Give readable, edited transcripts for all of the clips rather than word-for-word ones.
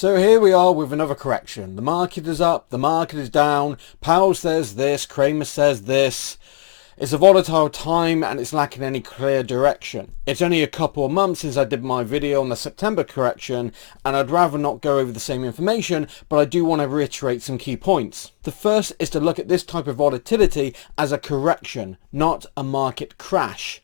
So here we are with another correction. The market is up, the market is down, Powell says this, Kramer says this. It's a volatile time and it's lacking any clear direction. It's only a couple of months since I did my video on the September correction, and I'd rather not go over the same information, but I do want to reiterate some key points. The first is to look at this type of volatility as a correction, not a market crash.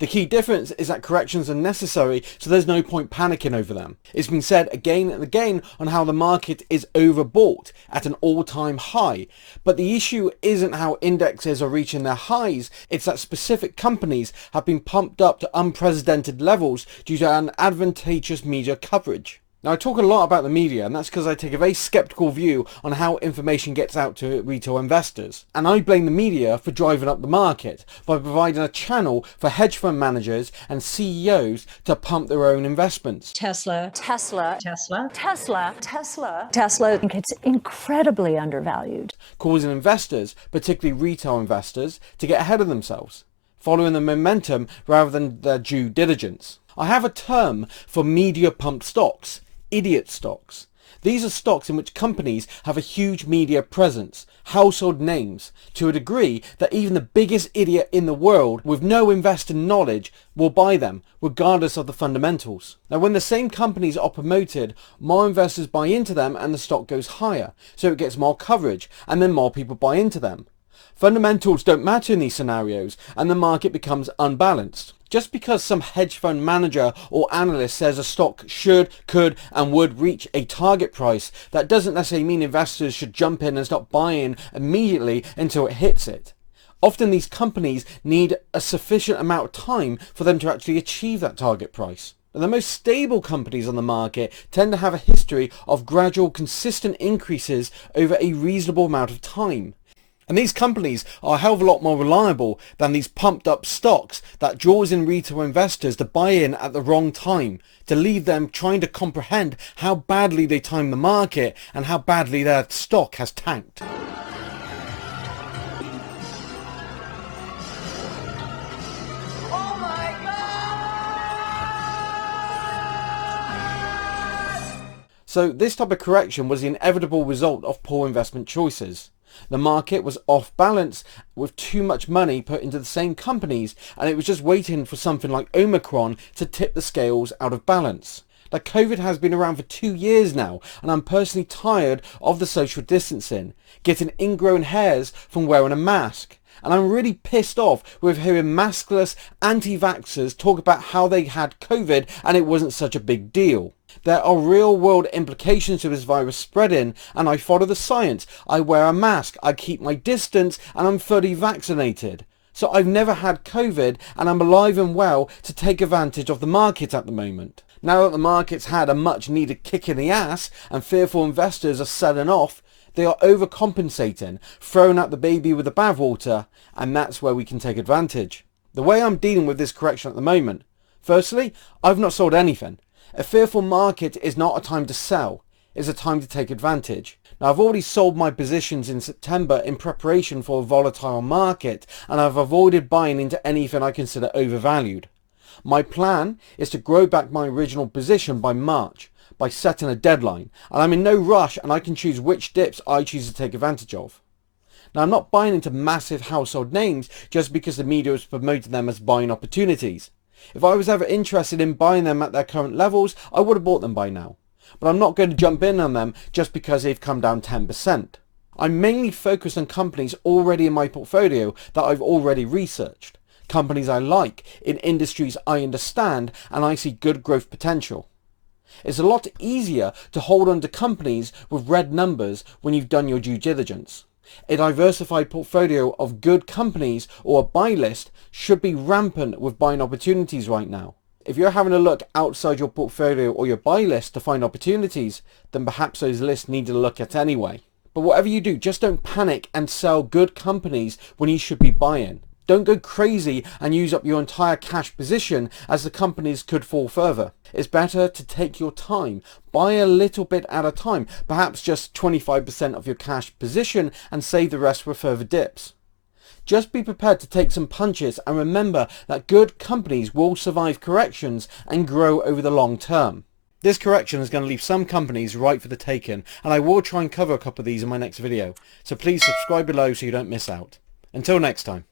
The key difference is that corrections are necessary, so there's no point panicking over them. It's been said again and again on how the market is overbought at an all-time high, but the issue isn't how indexes are reaching their highs, it's that specific companies have been pumped up to unprecedented levels due to an advantageous media coverage. Now, I talk a lot about the media, and that's because I take a very skeptical view on how information gets out to retail investors. And I blame the media for driving up the market by providing a channel for hedge fund managers and CEOs to pump their own investments. Tesla. Tesla gets incredibly undervalued, causing investors, particularly retail investors, to get ahead of themselves, following the momentum rather than their due diligence. I have a term for media pumped stocks. Idiot stocks. These are stocks in which companies have a huge media presence, household names, to a degree that even the biggest idiot in the world with no investor knowledge will buy them, regardless of the fundamentals. Now, when the same companies are promoted, more investors buy into them and the stock goes higher, so it gets more coverage, and then more people buy into them. Fundamentals don't matter in these scenarios, and the market becomes unbalanced. Just because some hedge fund manager or analyst says a stock should, could and would reach a target price, that doesn't necessarily mean investors should jump in and start buying immediately until it hits it. Often these companies need a sufficient amount of time for them to actually achieve that target price. The most stable companies on the market tend to have a history of gradual, consistent increases over a reasonable amount of time. And these companies are a hell of a lot more reliable than these pumped up stocks that draws in retail investors to buy in at the wrong time, to leave them trying to comprehend how badly they time the market and how badly their stock has tanked. So this type of correction was the inevitable result of poor investment choices. The market was off balance with too much money put into the same companies, and it was just waiting for something like Omicron to tip the scales out of balance. Like, COVID has been around for 2 years now, and I'm personally tired of the social distancing, getting ingrown hairs from wearing a mask. And I'm really pissed off with hearing maskless anti-vaxxers talk about how they had COVID and it wasn't such a big deal. There are real world implications to this virus spreading, and I follow the science. I wear a mask, I keep my distance, and I'm fully vaccinated. So I've never had COVID, and I'm alive and well to take advantage of the market at the moment. Now that the market's had a much needed kick in the ass and fearful investors are selling off, they are overcompensating, throwing out the baby with the bathwater, and that's where we can take advantage. The way I'm dealing with this correction at the moment: firstly, I've not sold anything. A fearful market is not a time to sell, it's a time to take advantage. Now, I've already sold my positions in September in preparation for a volatile market, and I've avoided buying into anything I consider overvalued. My plan is to grow back my original position by March, by setting a deadline, and I'm in no rush, and I can choose which dips I choose to take advantage of. Now, I'm not buying into massive household names just because the media has promoted them as buying opportunities. If I was ever interested in buying them at their current levels, I would have bought them by now. But I'm not going to jump in on them just because they've come down 10%. I'm mainly focused on companies already in my portfolio that I've already researched. Companies I like, in industries I understand and I see good growth potential. It's a lot easier to hold on to companies with red numbers when you've done your due diligence. A diversified portfolio of good companies or a buy list should be rampant with buying opportunities right now. If you're having a look outside your portfolio or your buy list to find opportunities, then perhaps those lists need to look at anyway. But whatever you do, just don't panic and sell good companies when you should be buying. Don't go crazy and use up your entire cash position, as the companies could fall further. It's better to take your time, buy a little bit at a time, perhaps just 25% of your cash position, and save the rest for further dips. Just be prepared to take some punches, and remember that good companies will survive corrections and grow over the long term. This correction is going to leave some companies ripe for the taking, and I will try and cover a couple of these in my next video, so please subscribe below so you don't miss out. Until next time.